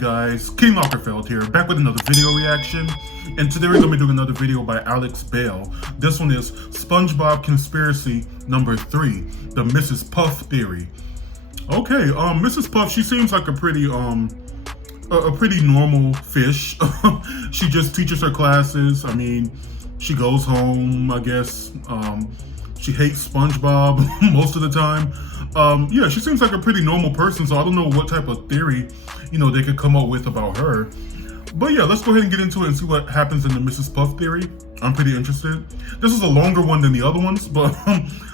guys? King Ockerfeld here, back with another video reaction. And today we're going to be doing another video by Alex Bale. This one is SpongeBob Conspiracy number 3, the Mrs. Puff Theory. Okay, Mrs. Puff, she seems like a pretty normal fish. She just teaches her classes. I mean, she goes home, I guess. She hates SpongeBob most of the time. Yeah, she seems like a pretty normal person, so I don't know what type of theory, they could come up with about her. But yeah, let's go ahead and get into it and see what happens in the Mrs. Puff theory. I'm pretty interested. This is a longer one than the other ones, but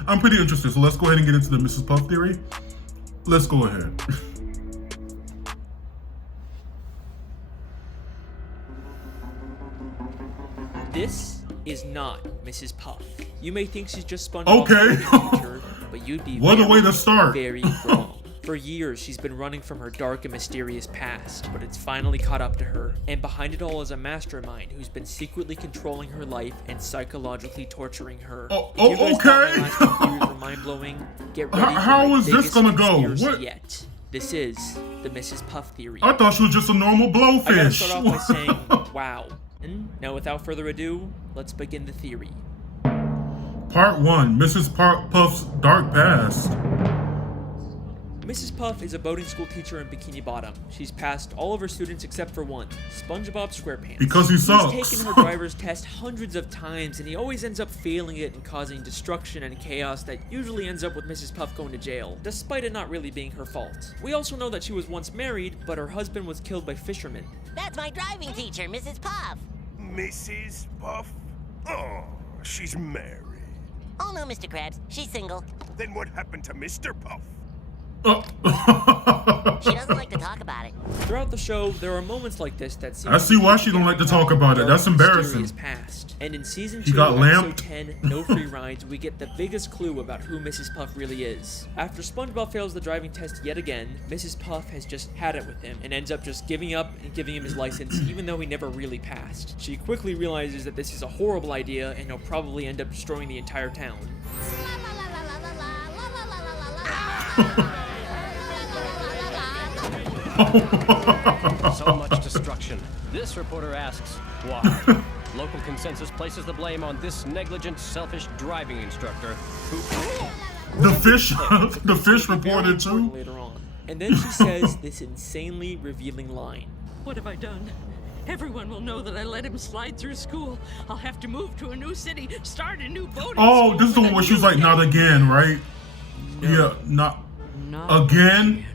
I'm pretty interested. So let's go ahead and get into the Mrs. Puff theory. Let's go ahead. This is not Mrs. Puff. You may think she's just SpongeBob's teacher, but you'd be what a way to start. Very wrong. For years, she's been running from her dark and mysterious past, but it's finally caught up to her. And behind it all is a mastermind who's been secretly controlling her life and psychologically torturing her. Okay. Mind-blowing. Get ready. How is this gonna go? What? Yet. This is the Mrs. Puff theory. I thought she was just a normal blowfish. I gotta start off by saying, wow. Now, without further ado, let's begin the theory. Part 1, Mrs. Puff's dark past. Mrs. Puff is a boating school teacher in Bikini Bottom. She's passed all of her students except for one, SpongeBob SquarePants. Because he sucks. He's taken her driver's test hundreds of times, and he always ends up failing it and causing destruction and chaos that usually ends up with Mrs. Puff going to jail, despite it not really being her fault. We also know that she was once married, but her husband was killed by fishermen. That's my driving teacher, Mrs. Puff. Mrs. Puff? Oh, she's married. Oh no, Mr. Krabs, she's single. Then what happened to Mr. Puff? She doesn't like to talk about it. Throughout the show, there are moments like this that seem I see why she don't like to talk about it. That's embarrassing. Past. And in season 2, he got episode 10, No Free Rides, we get the biggest clue about who Mrs. Puff really is. After SpongeBob fails the driving test yet again, Mrs. Puff has just had it with him and ends up just giving up and giving him his license even though he never really passed. She quickly realizes that this is a horrible idea and he'll probably end up destroying the entire town. So much destruction. This reporter asks, why? Local consensus places the blame on this negligent, selfish driving instructor who... The fish reported too. Later on. And then she says this insanely revealing line. What have I done? Everyone will know that I let him slide through school. I'll have to move to a new city, start a new boating Oh, school this is the one where she was like, not again, right? No. Yeah, not again.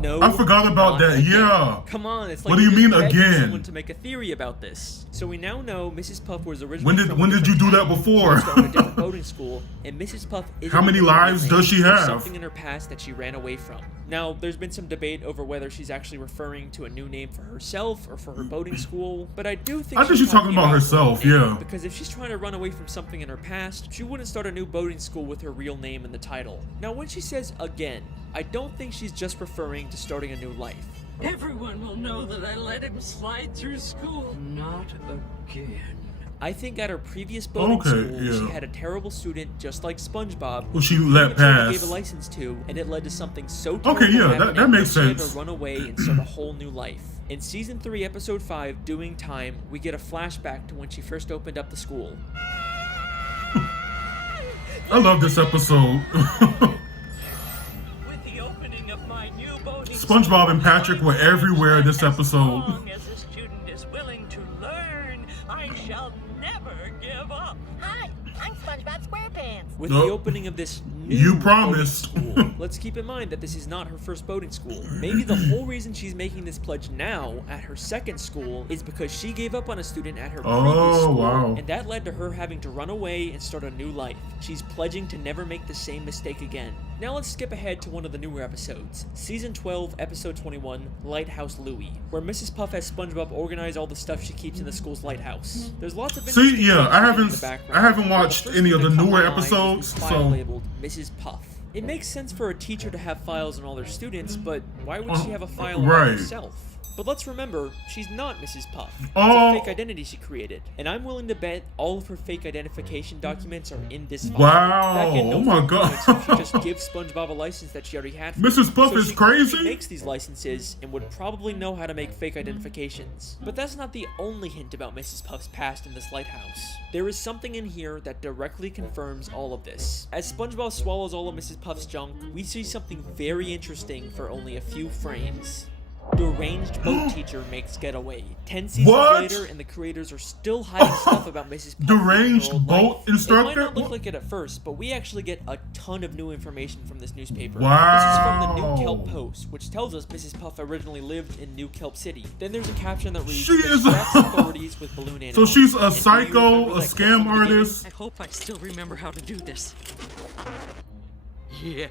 No, I forgot about that. Again. Yeah. Come on, it's like what do you mean begging again? Someone to make a theory about this. So we now know Mrs. Puff was originally When did you do that before? She was going to a different boating school, and Mrs. Puff is How many lives does she have? Something in her past that she ran away from. Now, there's been some debate over whether she's actually referring to a new name for herself or for her boating school, but I do think she's talking about herself. Yeah. Because if she's trying to run away from something in her past, she wouldn't start a new boating school with her real name in the title. Now, when she says again, I don't think she's just referring to starting a new life. Everyone will know that I let him slide through school. Not again. I think at her previous boating school, she had a terrible student just like SpongeBob who she let pass. Gave a license to, and it led to something so terrible. Okay, yeah, that makes sense. She had to run away and start a whole new life. In season 3, episode 5, Doing Time, we get a flashback to when she first opened up the school. I love this episode. With the opening of my new boating SpongeBob and Patrick were everywhere this episode. As long as a student is willing to learn, I shall never give up. Hi, I'm SpongeBob SquarePants. With the opening of this new You promised. boating school, let's keep in mind that this is not her first boating school. Maybe the whole reason she's making this pledge now at her second school is because she gave up on a student at her previous school, wow. and that led to her having to run away and start a new life. She's pledging to never make the same mistake again. Now let's skip ahead to one of the newer episodes, Season 12, Episode 21, Lighthouse Louie, where Mrs. Puff has SpongeBob organize all the stuff she keeps in the school's lighthouse. There's lots of See, yeah, I I haven't watched any of the newer episodes, so labeled Mrs. Puff. It makes sense for a teacher to have files on all their students, but why would she have a file on herself? But let's remember, she's not Mrs. Puff. It's Oh. a fake identity she created. And I'm willing to bet all of her fake identification documents are in this file. Wow. Back in Oh No my Free God. Rides, she just gives SpongeBob a license that she already had. for him. Mrs. Puff is she clearly crazy? makes these licenses and would probably know how to make fake identifications. But that's not the only hint about Mrs. Puff's past in this lighthouse. There is something in here that directly confirms all of this. As SpongeBob swallows all of Mrs. Puff's junk, we see something very interesting for only a few frames. Deranged boat teacher makes getaway. 10 seasons What? later, and the creators are still hiding stuff about Mrs. Puff. Deranged in her boat life. instructor? It might not look like it at first, but we actually get a ton of new information from this newspaper. Wow. This is from the New Kelp Post, which tells us Mrs. Puff originally lived in New Kelp City. Then there's a caption that reads, She is a- "Distracts authorities with balloon So animals." she's a And do you psycho, remember a that clip scam from the beginning? artist. I hope I still remember how to do this. Yeah.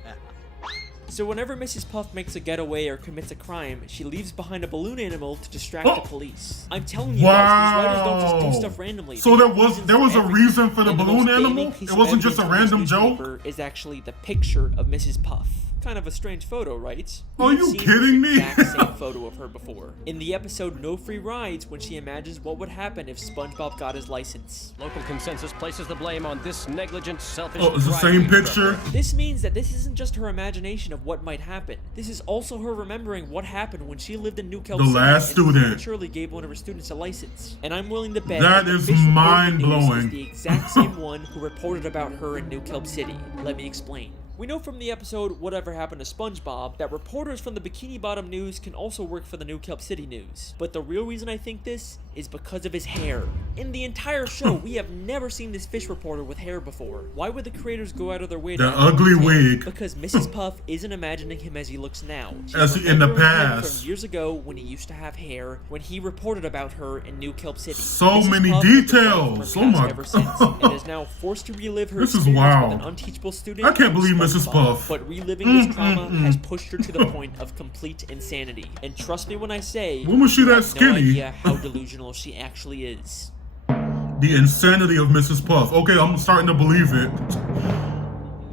So whenever Mrs. Puff makes a getaway or commits a crime, she leaves behind a balloon animal to distract the police. I'm telling you guys, these writers don't just do stuff randomly. So They there have was reasons there was for a everything. reason for the And balloon most damning animal? piece It of wasn't just a evidence from this random joke? newspaper is actually the picture of Mrs. Puff. Kind of a strange photo, right? Are We've you seen kidding this me? exact same photo of her before. In the episode No Free Rides, when she imagines what would happen if SpongeBob got his license. Local consensus places the blame on this negligent, selfish Oh, it's the driving same picture? instructor. This means that this isn't just her imagination of what might happen. This is also her remembering what happened when she lived in New Kelp The City last and student. prematurely gave one of her students a license. And I'm willing to bet That the is fish reporter mind-blowing. is the exact same one who reported about her in New Kelp City. Let me explain. We know from the episode Whatever Happened to SpongeBob that reporters from the Bikini Bottom News can also work for the New Kelp City News. But the real reason I think this is because of his hair. In the entire show, we have never seen this fish reporter with hair before. Why would the creators go out of their way to The have him ugly with hair? wig. Because Mrs. Puff isn't imagining him as he looks now. She's As he- in the remembering him past. From years ago when he used to have hair, when he reported about her in New Kelp City. So Mrs. many Puff has been details. from her Oh past my ever since, God. and is now forced to relive her This is experience wild. with an unteachable student. I can't believe named Mrs. SpongeBob. Puff. But reliving this trauma has pushed her to the point of complete insanity. And trust me when I say, When was she you that have skinny? No idea how delusional she actually is. The insanity of Mrs. Puff. Okay, I'm starting to believe it.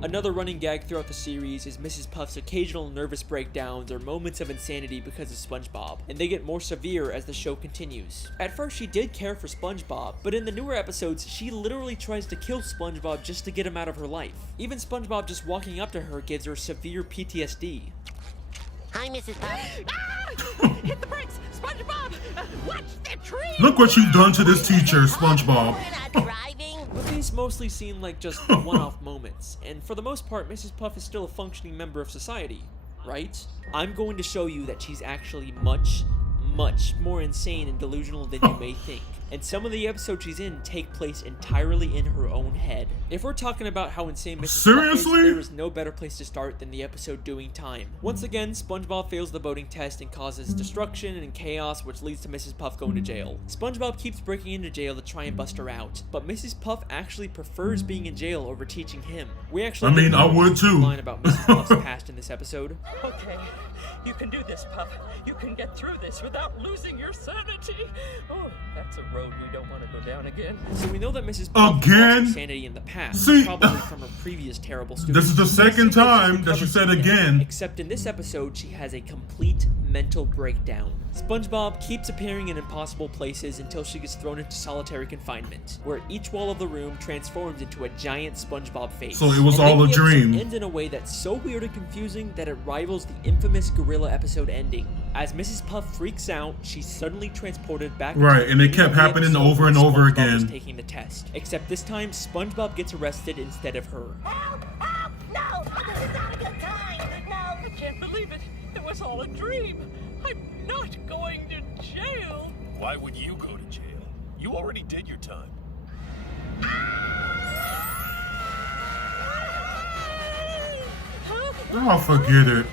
Another running gag throughout the series is Mrs. Puff's occasional nervous breakdowns or moments of insanity because of SpongeBob, and they get more severe as the show continues. At first, she did care for SpongeBob, but in the newer episodes, she literally tries to kill SpongeBob just to get him out of her life. Even SpongeBob just walking up to her gives her severe PTSD. Hi, Mrs. Puff. Ah! Hit the brakes! SpongeBob! Watch the tree! Look what you've done to this teacher, SpongeBob. We're not driving. But these mostly seem like just one-off moments, and for the most part, Mrs. Puff is still a functioning member of society, right? I'm going to show you that she's actually much more insane and delusional than you may think. And some of the episodes she's in take place entirely in her own head. If we're talking about how insane Mrs. Puff is, Seriously? there is no better place to start than the episode Doing Time. Once again, SpongeBob fails the boating test and causes destruction and chaos, which leads to Mrs. Puff going to jail. SpongeBob keeps breaking into jail to try and bust her out, but Mrs. Puff actually prefers being in jail over teaching him. We actually I mean, get I an would interesting too. line about Mrs. Puff's past in this episode. Okay, you can do this, Puff. You can get through this without losing your sanity. Oh, that's a road we don't want to go down again. So we know that Mrs. Puff has Again? lost her sanity in the past, See- probably from her previous terrible students. This is the second time that she said again. Except in this episode, she has a complete mental breakdown. SpongeBob keeps appearing in impossible places until she gets thrown into solitary confinement, where each wall of the room transforms into a giant SpongeBob face. So it was And then all a the episode dream. ends in a way that's so weird and confusing that it rivals the infamous gorilla episode ending. As Mrs. Puff freaks out, she's suddenly transported back. Right, into and it the kept happening episode over and where over SpongeBob was again. taking the test. Except this time, SpongeBob gets arrested instead of her. Help! Help! No! This is not a good time! No! I can't believe it. It was all a dream. I'm not going to jail. Why would you go to jail? You already did your time. Oh, forget it.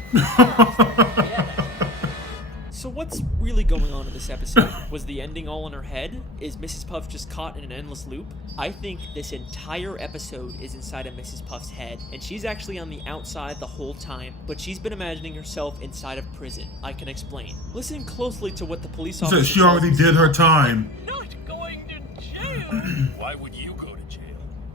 So what's really going on in this episode? Was the ending all in her head? Is Mrs. Puff just caught in an endless loop? I think this entire episode is inside of Mrs. Puff's head, and she's actually on the outside the whole time, but she's been imagining herself inside of prison. I can explain. Listen closely to what the police She officer said she already tells did her time. Not going to jail. Why would you go to jail?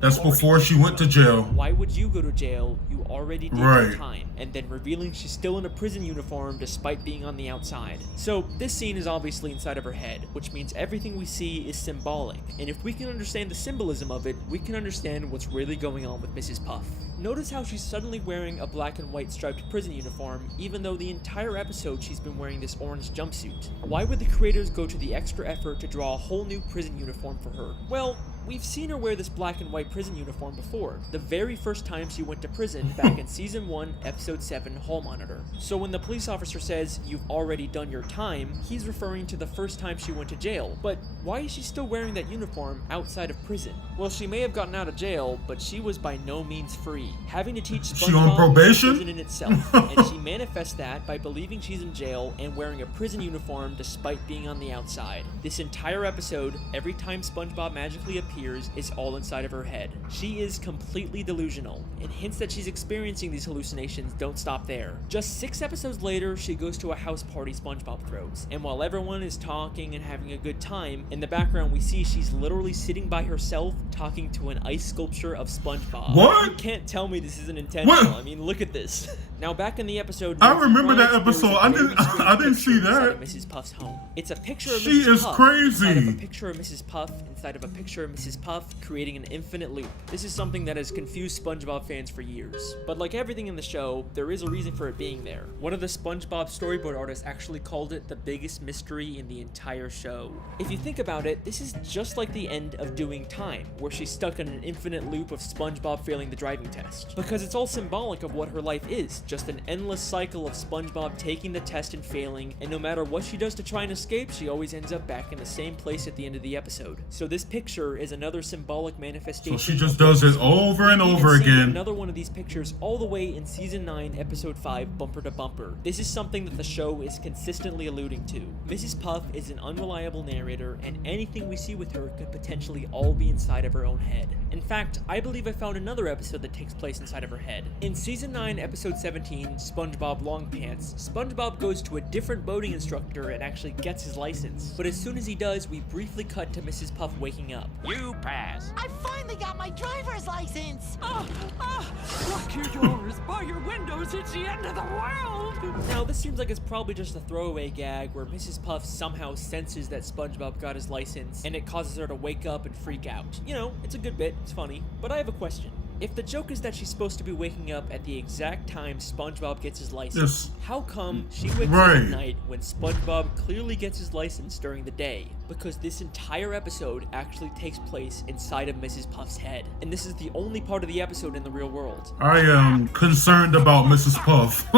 That's before she went to jail. Why would you go to jail? You already did your Right. time. And then revealing she's still in a prison uniform despite being on the outside. So this scene is obviously inside of her head, which means everything we see is symbolic. And if we can understand the symbolism of it, we can understand what's really going on with Mrs. Puff. Notice how she's suddenly wearing a black and white striped prison uniform, even though the entire episode she's been wearing this orange jumpsuit. Why would the creators go to the extra effort to draw a whole new prison uniform for her? Well, we've seen her wear this black and white prison uniform before, the very first time she went to prison back in Season 1, Episode 7, Hall Monitor. So when the police officer says, "You've already done your time," he's referring to the first time she went to jail. But why is she still wearing that uniform outside of prison? Well, she may have gotten out of jail, but she was by no means free. Having to teach She on SpongeBob probation? is a prison in itself, and she manifests that by believing she's in jail and wearing a prison uniform despite being on the outside. This entire episode, every time SpongeBob magically appears, is all inside of her head. She is completely delusional, and hints that she's experiencing these hallucinations don't stop there. Just 6 episodes later, she goes to a house party SpongeBob throws, and while everyone is talking and having a good time, in the background we see she's literally sitting by herself talking to an ice sculpture of SpongeBob. What? You can't tell me this isn't intentional. What? I mean, look at this. Now back in the episode, I remember that there was a episode. I very didn't- strange I didn't see picture inside that. of Mrs. Puff's home. It's a picture of She Mrs. is Puff crazy. inside of a picture of Mrs. Puff inside of a picture of Mrs. Puff, creating an infinite loop. This is something that has confused SpongeBob fans for years. But like everything in the show, there is a reason for it being there. One of the SpongeBob storyboard artists actually called it the biggest mystery in the entire show. If you think about it, this is just like the end of Doing Time, where she's stuck in an infinite loop of SpongeBob failing the driving test. Because it's all symbolic of what her life is, just an endless cycle of SpongeBob taking the test and failing, and no matter what she does to try and escape, she always ends up back in the same place at the end of the episode. So this picture is another symbolic manifestation. So she just does it over and We over even see again. Another one of these pictures all the way in Season 9, Episode 5, Bumper to Bumper. This is something that the show is consistently alluding to. Mrs. Puff is an unreliable narrator, and anything we see with her could potentially all be inside of her own head. In fact, I believe I found another episode that takes place inside of her head. In Season 9, Episode 17, SpongeBob Long Pants, SpongeBob goes to a different boating instructor and actually gets his license. But as soon as he does, we briefly cut to Mrs. Puff waking up. You pass. I finally got my driver's license! Lock your doors, bar your windows, it's the end of the world! Now, this seems like it's probably just a throwaway gag where Mrs. Puff somehow senses that SpongeBob got his license, and it causes her to wake up and freak out. You know, it's a good bit, it's funny, but I have a question. If the joke is that she's supposed to be waking up at the exact time SpongeBob gets his license, how come she wakes up at night when SpongeBob clearly gets his license during the day? Because this entire episode actually takes place inside of Mrs. Puff's head, and this is the only part of the episode in the real world. I am concerned about Mrs. Puff.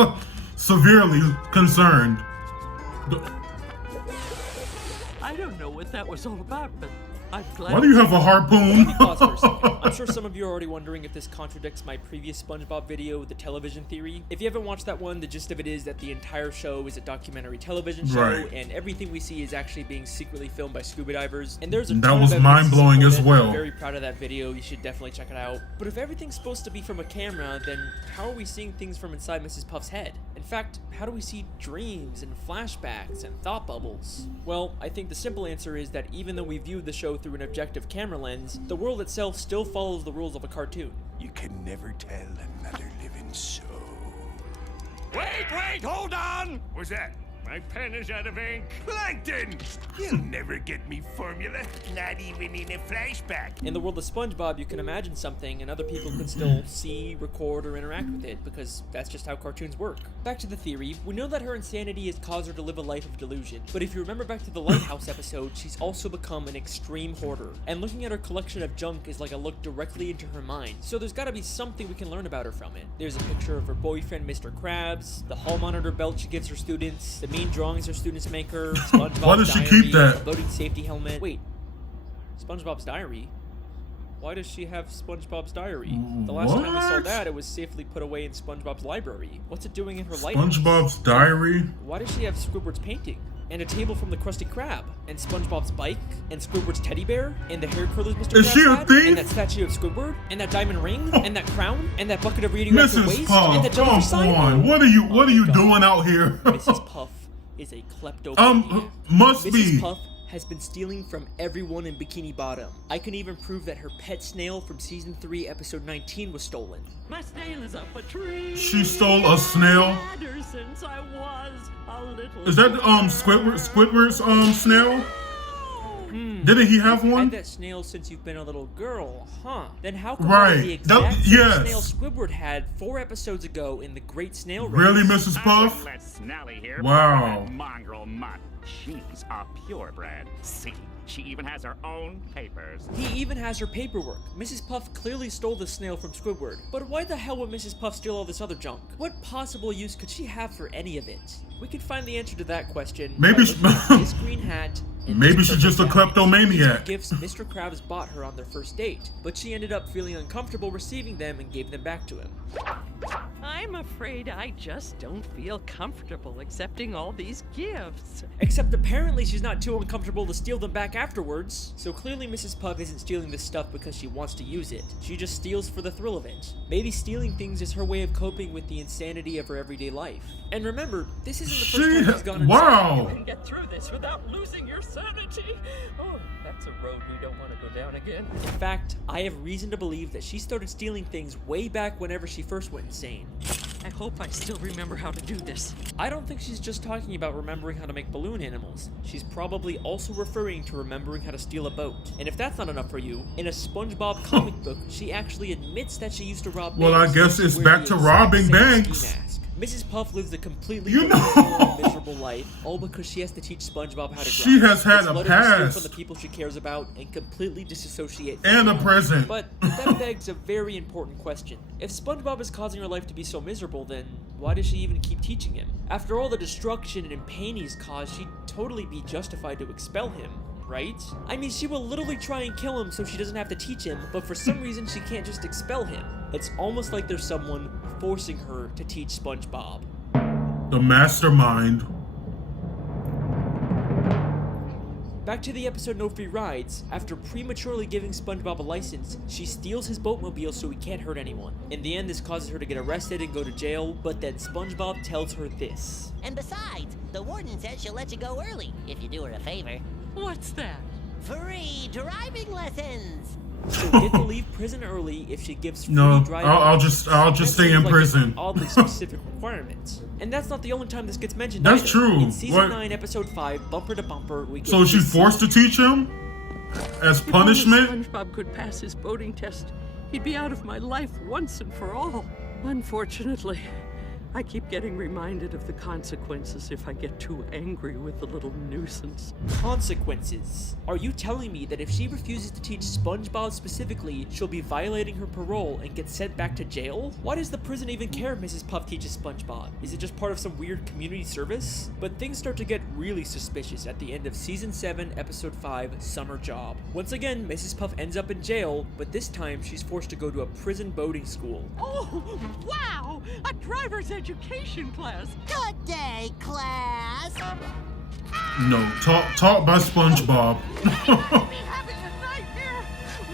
Severely concerned. I don't know what that was all about, but I'm glad. Why do you have a Let harpoon? me pause for a second. I'm sure some of you are already wondering if this contradicts my previous SpongeBob video, The Television Theory. If you haven't watched that one, the gist of it is that the entire show is a documentary television show, Right. and everything we see is actually being secretly filmed by scuba divers. And there's a That ton was of evidence to mind-blowing support as it. well. I'm very proud of that video. You should definitely check it out. But if everything's supposed to be from a camera, then how are we seeing things from inside Mrs. Puff's head? In fact, how do we see dreams and flashbacks and thought bubbles? Well, I think the simple answer is that even though we view the show through an objective camera lens, the world itself still follows the rules of a cartoon. You can never tell another living soul. Wait, hold on! What's that? My pen is out of ink. Plankton! You'll never get me formula, not even in a flashback. In the world of SpongeBob, you can imagine something and other people can still see, record, or interact with it, because that's just how cartoons work. Back to the theory, we know that her insanity has caused her to live a life of delusion, but if you remember back to the Lighthouse episode, she's also become an extreme hoarder, and looking at her collection of junk is like a look directly into her mind, so there's gotta be something we can learn about her from it. There's a picture of her boyfriend, Mr. Krabs, the hall monitor belt she gives her students, the mean drawings her students make her, SpongeBob's Why does she diary, keep that? a boating safety helmet. Wait, SpongeBob's diary? Why does she have SpongeBob's diary? The last time I saw What? that, it was safely put away in SpongeBob's library. What's it doing in her lighthouse? SpongeBob's diary? Why does she have Squidward's painting? And a table from the Krusty Krab? And SpongeBob's bike? And Squidward's teddy bear? And the hair curlers Mr. Is Krabs she a had? thief? And that statue of Squidward? And that diamond ring? And that crown? And that bucket of radioactive Mrs. waste? And Puff, that come jellyfish sign? on. What are you Oh my God. doing out here? Mrs. Puff is a kleptomaniac. Must Mrs. be. Puff has been stealing from everyone in Bikini Bottom. I can even prove that her pet snail from season 3, episode 19 was stolen. My snail is up a tree. She stole a snail? Ever since I was a little Is that girl. Squidward's snail? Didn't he have You've one? had that snail since you've been a little girl, huh? Then how come Right. the exact That- same yes. snail Squidward had 4 episodes ago in the Great Snail Race? Really, Mrs. I Puff? wouldn't let Snally here. Wow. That mongrel mutt. She's a purebred. See, she even has her own papers. He even has her paperwork. Mrs. Puff clearly stole the snail from Squidward. But why the hell would Mrs. Puff steal all this other junk? What possible use could she have for any of it? We can find the answer to that question. Maybe by looking at this green hat. And Maybe this she's purple just a jacket. kleptomaniac. These are gifts Mr. Krabs bought her on their first date, but she ended up feeling uncomfortable receiving them and gave them back to him. I'm afraid I just don't feel comfortable accepting all these gifts. Except apparently she's not too uncomfortable to steal them back afterwards. So clearly Mrs. Puff isn't stealing this stuff because she wants to use it. She just steals for the thrill of it. Maybe stealing things is her way of coping with the insanity of her everyday life. And remember, this isn't the first time she's gone insane. You Wow. can get through this without losing your sanity. Oh, that's a road we don't want to go down again. In fact, I have reason to believe that she started stealing things way back whenever she first went insane. I hope I still remember how to do this. I don't think she's just talking about remembering how to make balloon animals. She's probably also referring to remembering how to steal a boat. And if that's not enough for you, in a SpongeBob comic book, she actually admits that she used to rob Well, banks. I guess and it's wears back the to exact robbing same banks. ski mask. Mrs. Puff lives a completely You know. delusional and miserable life, all because she has to teach SpongeBob how to drive. She has had It's a let her steal past. from the people she cares about and completely disassociate from And a them. present. But that begs a very important question. If SpongeBob is causing her life to be so miserable, then why does she even keep teaching him? After all the destruction and pain he's caused, she'd totally be justified to expel him, right? I mean, she will literally try and kill him so she doesn't have to teach him, but for some reason she can't just expel him. It's almost like there's someone forcing her to teach SpongeBob. The mastermind. Back to the episode No Free Rides, after prematurely giving SpongeBob a license, she steals his boatmobile so he can't hurt anyone. In the end, this causes her to get arrested and go to jail, but then SpongeBob tells her this. And besides, the warden says she'll let you go early if you do her a favor. What's that? Free driving lessons! She'll get to leave prison early if she gives free No, driving I'll lessons. just That stay in seems like prison. an oddly specific requirement. And that's not the only time this gets mentioned That's either. true. In season What? 9, episode 5, Bumper to Bumper, we get So is she this forced to teach him? As If only punishment? SpongeBob could pass his boating test, he'd be out of my life once and for all. Unfortunately, I keep getting reminded of the consequences if I get too angry with the little nuisance. consequences. Are you telling me that if she refuses to teach SpongeBob specifically, she'll be violating her parole and get sent back to jail? Why does the prison even care if Mrs. Puff teaches SpongeBob? Is it just part of some weird community service? But things start to get really suspicious at the end of season 7, episode 5, Summer Job. Once again, Mrs. Puff ends up in jail, but this time she's forced to go to a prison boating school. Oh, wow! A driver's education class! Good day, class! No, taught by SpongeBob. Be having a nightmare!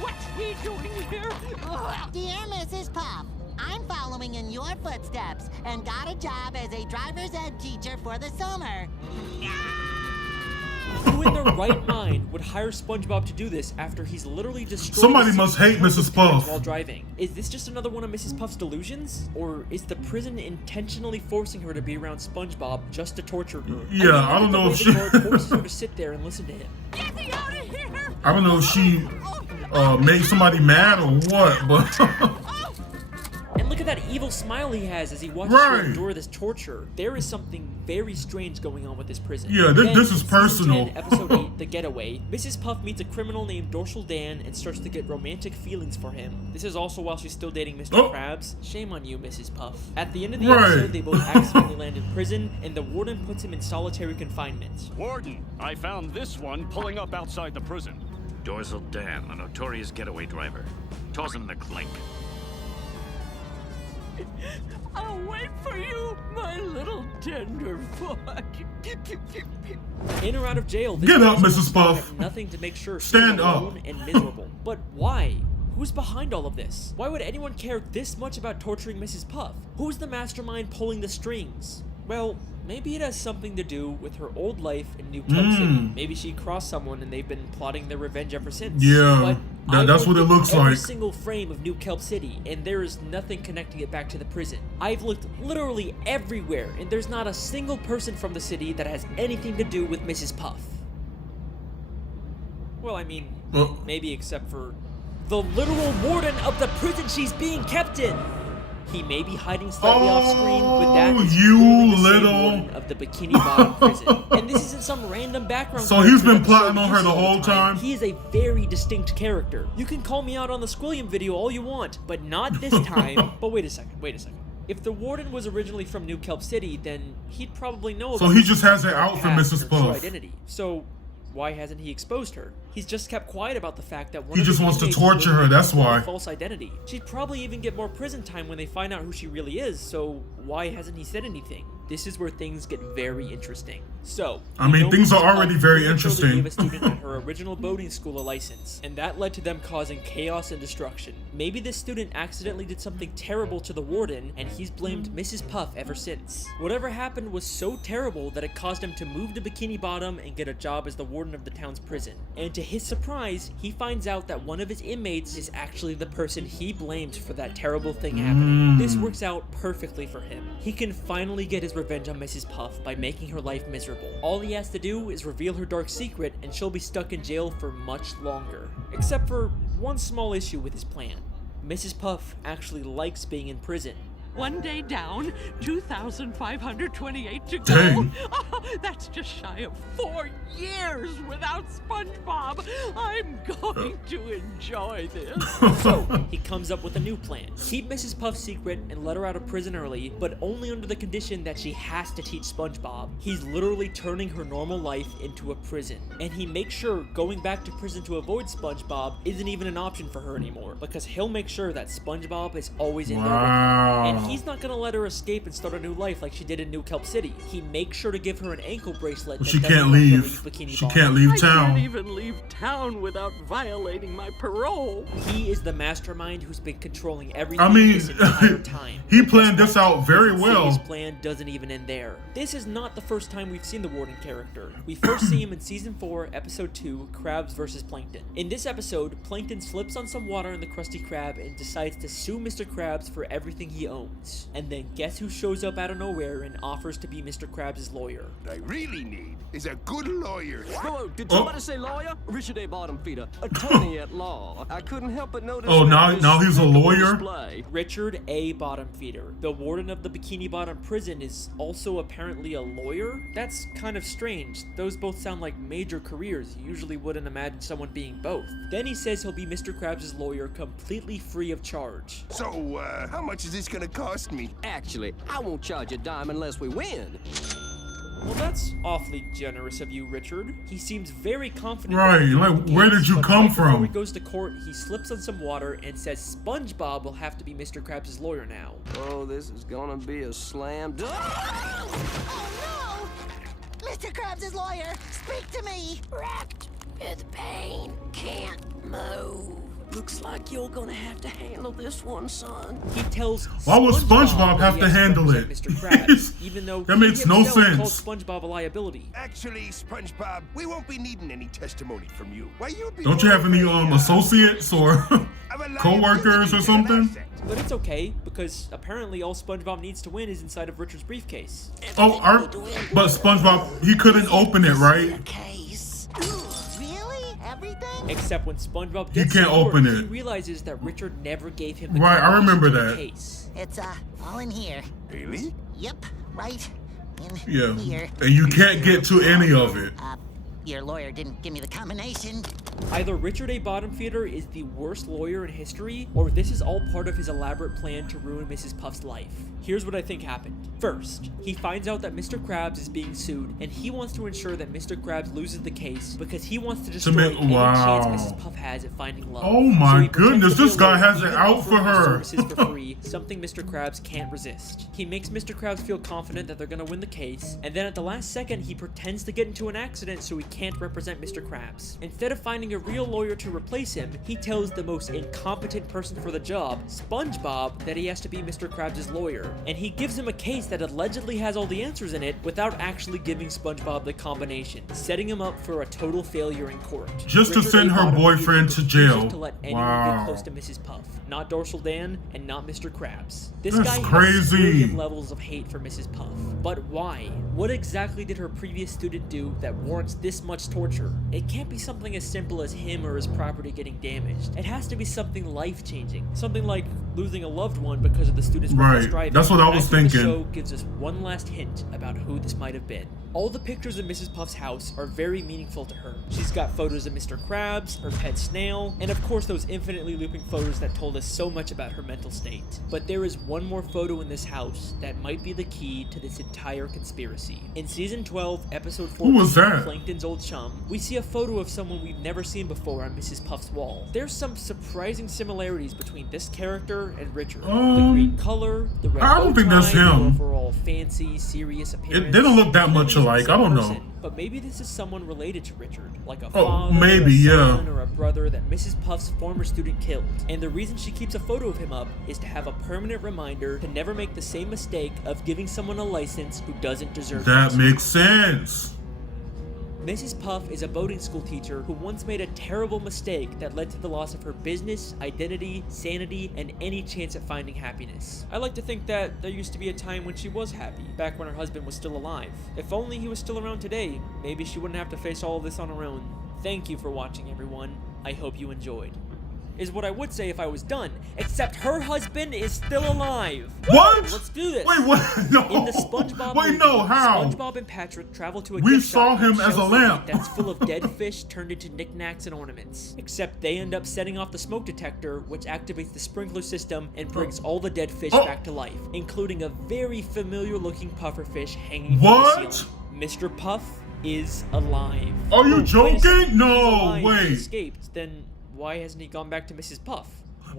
What's he doing here? Ugh. Dear Mrs. Puff, I'm following in your footsteps and got a job as a driver's ed teacher for the summer. Who in their right mind would hire SpongeBob to do this after he's literally destroyed Somebody the must city hate with his Mrs. parents Puff. while driving? Is this just another one of Mrs. Puff's delusions? Or is the prison intentionally forcing her to be around SpongeBob just to torture her? Yeah, I don't know if she- The guard forces her to sit there and listen to him. Get me out of here! I don't know if she made somebody mad or what, but And look at that evil smile he has as he watches her Right. endure this torture. There is something very strange going on with this prison. Yeah, Then, this is in season personal. 10, episode 8, The Getaway, Mrs. Puff meets a criminal named Dorsal Dan and starts to get romantic feelings for him. This is also while she's still dating Mr. Oh. Krabs. Shame on you, Mrs. Puff. At the end of the Right. episode, they both accidentally land in prison, and the warden puts him in solitary confinement. Warden, I found this one pulling up outside the prison. Dorsal Dan, a notorious getaway driver. Toss him the clink. I'll wait for you, my little tenderfoot. In or out of jail, this Get up, person Mrs. has Puff. done nothing to make sure she's Stand up. alone and miserable. But why? Who's behind all of this? Why would anyone care this much about torturing Mrs. Puff? Who's the mastermind pulling the strings? Well, Maybe it has something to do with her old life in New Kelp City. Maybe she crossed someone and they've been plotting their revenge ever since. Yeah, but that's what it looks every like. single frame of New Kelp City, and there is nothing connecting it back to the prison. I've looked literally everywhere, and there's not a single person from the city that has anything to do with Mrs. Puff. Well, I mean, maybe except for the literal warden of the prison she's being kept in. He may be hiding slightly off screen, but that is you clearly the same little- warden of the Bikini Bottom prison. And this isn't some random background. So he's character been that the show plotting on her uses the all whole time? He is a very distinct character. You can call me out on the Squilliam video all you want, but not this time. But wait a second. If the warden was originally from New Kelp City, then he'd probably know about So he Mrs. just has Puff's it out for past Mrs. and her true Puff. identity. So why hasn't he exposed her? He's just kept quiet about the fact that one He of just his wants to inmates torture her, lived that's under a why. false identity. She'd probably even get more prison time when they find out who she really is, so why hasn't he said anything? This is where things get very interesting. So, I mean, things are Mrs. already Puff very prematurely interesting. gave a student at her original boating school a license, and that led to them causing chaos and destruction. Maybe this student accidentally did something terrible to the warden, and he's blamed Mrs. Puff ever since. Whatever happened was so terrible that it caused him to move to Bikini Bottom and get a job as the warden of the town's prison. And to his surprise, he finds out that one of his inmates is actually the person he blames for that terrible thing happening. This works out perfectly for him. He can finally get his revenge on Mrs. Puff by making her life miserable. All he has to do is reveal her dark secret, and she'll be stuck in jail for much longer. Except for one small issue with his plan. Mrs. Puff actually likes being in prison. One day down, 2,528 to go. Dang. Oh, that's just shy of 4 years without SpongeBob. I'm going to enjoy this. So, he comes up with a new plan. Keep Mrs. Puff secret and let her out of prison early, but only under the condition that she has to teach SpongeBob. He's literally turning her normal life into a prison. And he makes sure going back to prison to avoid SpongeBob isn't even an option for her anymore, because he'll make sure that SpongeBob is always in there with her. And he's not gonna let her escape and start a new life like she did in New Kelp City. He makes sure to give her an ankle bracelet that She doesn't can't let her leave. Bikini She Bottom. can't leave I town. can't even leave town without violating my parole. He is the mastermind who's been controlling everything I mean, this entire time. he But planned guess this what? out very His well. plan doesn't even end there. This is not the first time we've seen the warden character. We first see him in season 4, episode 2, Crabs vs. Plankton. In this episode, Plankton slips on some water in the Krusty Krab and decides to sue Mr. Krabs for everything he owns. And then guess who shows up out of nowhere and offers to be Mr. Krabs' lawyer? What I really need is a good lawyer. Whoa, did somebody say lawyer? Richard A. Bottom Feeder, attorney at law. I couldn't help but notice. Oh, that now he's a despicable lawyer? display. Richard A. Bottom Feeder, the warden of the Bikini Bottom prison, is also apparently a lawyer? That's kind of strange. Those both sound like major careers. You usually wouldn't imagine someone being both. Then he says he'll be Mr. Krabs' lawyer completely free of charge. So, how much is this gonna cost me? Actually, I won't charge a dime unless we win. Well, that's awfully generous of you, Richard. He seems very confident. Right, that he'll like, win the where case, did you but come right before from? he goes to court, he slips on some water and says SpongeBob will have to be Mr. Krabs' lawyer now. Oh, this is gonna be a slam dunk. Oh no! Mr. Krabs' lawyer, speak to me! Wrapped with pain, can't move. Looks like you're gonna have to handle this one, son. He tells Why would SpongeBob that have he to has handle represent it? Mr. Krabs, even though That he makes no himself sense. called SpongeBob a liability. Actually, SpongeBob, we won't be needing any testimony from you. Why, you'd be Don't you have any more associates or of a co-workers or liability than an something? asset. But it's okay, because apparently all SpongeBob needs to win is inside of Richard's briefcase. Oh, but SpongeBob, he couldn't open it, right? Case. Really? Everything? Except when SpongeBob gets can't to court, open he it. realizes that Richard never gave him the Right, I combination remember to the that. case. It's, all in here. Really? Yep, right in Yeah, here. and you can't get to any of it. Your lawyer didn't give me the combination. Either Richard A. Bottom Feeder is the worst lawyer in history, or this is all part of his elaborate plan to ruin Mrs. Puff's life. Here's what I think happened. First, he finds out that Mr. Krabs is being sued, and he wants to ensure that Mr. Krabs loses the case because he wants to destroy any wow. chance Mrs. Puff has at finding love. Oh my he pretends goodness, to be this a guy lawyer, has it even out offering for his her. services for free, something Mr. Krabs can't resist. He makes Mr. Krabs feel confident that they're gonna win the case, and then at the last second, he pretends to get into an accident so he can't represent Mr. Krabs. Instead of finding a real lawyer to replace him, he tells the most incompetent person for the job, SpongeBob, that he has to be Mr. Krabs' lawyer. And he gives him a case that allegedly has all the answers in it without actually giving SpongeBob the combination, setting him up for a total failure in court. Just to send her boyfriend to jail. To let anyone get close to Mrs. Puff. Not Dorsal Dan and not Mr. Krabs. This That's guy crazy. has levels of hate for Mrs. Puff. But why? What exactly did her previous student do that warrants this much torture? It can't be something as simple as him or his property getting damaged. It has to be something life-changing. Something like losing a loved one because of the student's reckless driving. That's what I was thinking. The show gives us one last hint about who this might have been. All the pictures of Mrs. Puff's house are very meaningful to her. She's got photos of Mr. Krabs, her pet snail, and of course those infinitely looping photos that told us so much about her mental state. But there is one more photo in this house that might be the key to this entire conspiracy. In season 12, episode 14, who was that? Plankton's old chum, we see a photo of someone we've never seen before on Mrs. Puff's wall. There's some surprising similarities between this character and Richard. The green color, the red I don't think that's the him. overall fancy, serious appearance. They don't look that much alike. I don't know. But maybe this is someone related to Richard, like a Oh, father, maybe, a yeah. son, or a brother that Mrs. Puff's former student killed. And the reason she keeps a photo of him up is to have a permanent reminder to never make the same mistake of giving someone a license who doesn't deserve it. That makes sense. Mrs. Puff is a boarding school teacher who once made a terrible mistake that led to the loss of her business, identity, sanity, and any chance at finding happiness. I like to think that there used to be a time when she was happy, back when her husband was still alive. If only he was still around today, maybe she wouldn't have to face all of this on her own. Thank you for watching, everyone. I hope you enjoyed. Is what I would say if I was done, except her husband is still alive. What? Let's do this. Wait, what? No. In the SpongeBob Wait, movie, no, how? SpongeBob and Patrick travel to a We gift saw shop that him as a sells lamp. that's full of dead fish turned into knickknacks and ornaments. Except they end up setting off the smoke detector, which activates the sprinkler system and brings all the dead fish back to life, including a very familiar-looking pufferfish hanging from the ceiling. Mr. Puff is alive. Are you Wait a joking? second. He's No, alive. He wait. escaped. Then why hasn't he gone back to Mrs. Puff?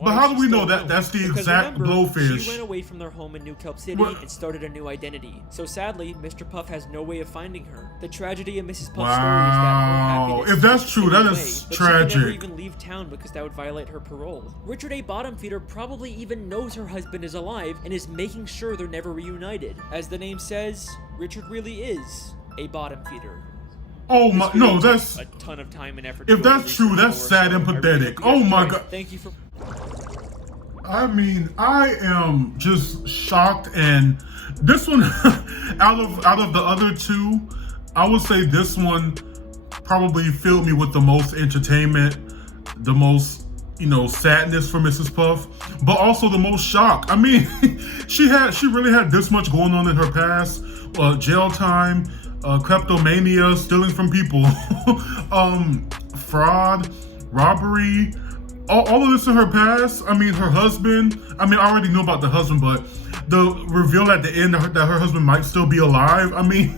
But how do we know that that's the exact blowfish? She ran away from their home in New Kelp City and started a new identity. So sadly, Mr. Puff has no way of finding her. The tragedy of Mrs. Puff's story is that her happiness If that's is true, taken that away, is but she can never tragic. even leave town because that would violate her parole. Richard A. Bottomfeeder probably even knows her husband is alive and is making sure they're never reunited. As the name says, Richard really is a bottom feeder. Oh my, no, that's... A ton of time and effort. If that's true, that's sad and pathetic. Oh my god. Thank you for... I mean, I am just shocked, and this one, out of the other two, I would say this one probably filled me with the most entertainment, the most, sadness for Mrs. Puff, but also the most shock. I mean, she really had this much going on in her past, jail time, kleptomania, stealing from people, fraud, robbery, all of this in her past. I mean, her husband, I already knew about the husband, but the reveal at the end that her husband might still be alive, I mean,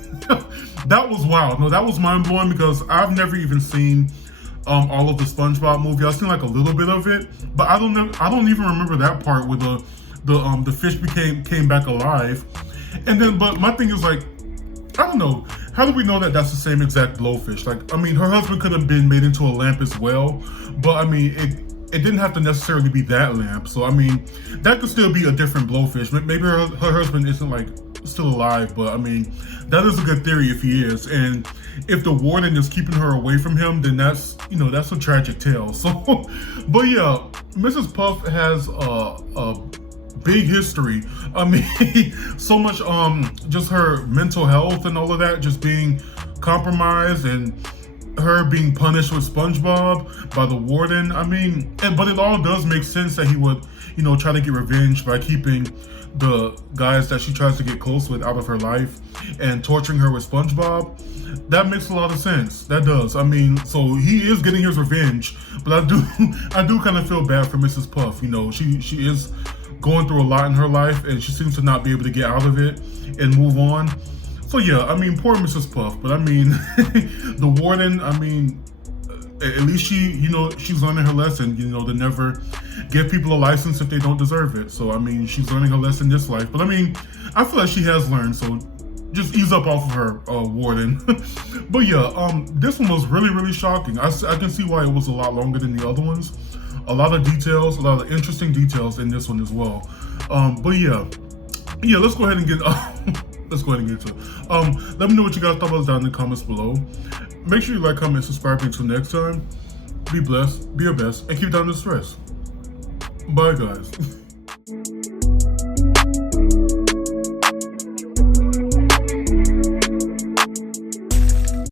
that was wild. No, that was mind-blowing because I've never even seen all of the SpongeBob movie. I've seen like a little bit of it, but I don't even remember that part where the fish came back alive. And then, but my thing is like, I don't know, how do we know that that's the same exact blowfish? Like, I mean, her husband could have been made into a lamp as well, but I mean, it didn't have to necessarily be that lamp. So I mean, that could still be a different blowfish. Maybe her husband isn't like still alive, but I mean, that is a good theory if he is. And if the warden is keeping her away from him, then that's that's a tragic tale. So, but yeah, Mrs. Puff has a big history. I mean, so much just her mental health and all of that just being compromised, and her being punished with SpongeBob by the warden. I mean, but it all does make sense that he would, try to get revenge by keeping the guys that she tries to get close with out of her life and torturing her with SpongeBob. That makes a lot of sense. That does. I mean, so he is getting his revenge, but I do kind of feel bad for Mrs. Puff. She is going through a lot in her life, and she seems to not be able to get out of it and move on. So yeah, I mean, poor Mrs. Puff, but I mean, the warden, I mean, at least she's learning her lesson, to never give people a license if they don't deserve it. So I mean, she's learning her lesson this life, but I mean, I feel like she has learned, so just ease up off of her, warden. But yeah, this one was really shocking. I can see why it was a lot longer than the other ones. A lot of details, a lot of interesting details in this one as well. But yeah, let's go ahead and get let's go ahead and get to it. Let me know what you guys thought about down in the comments below. Make sure you like, comment, subscribe. Until next time, be blessed, be your best, and keep down the stress. Bye guys.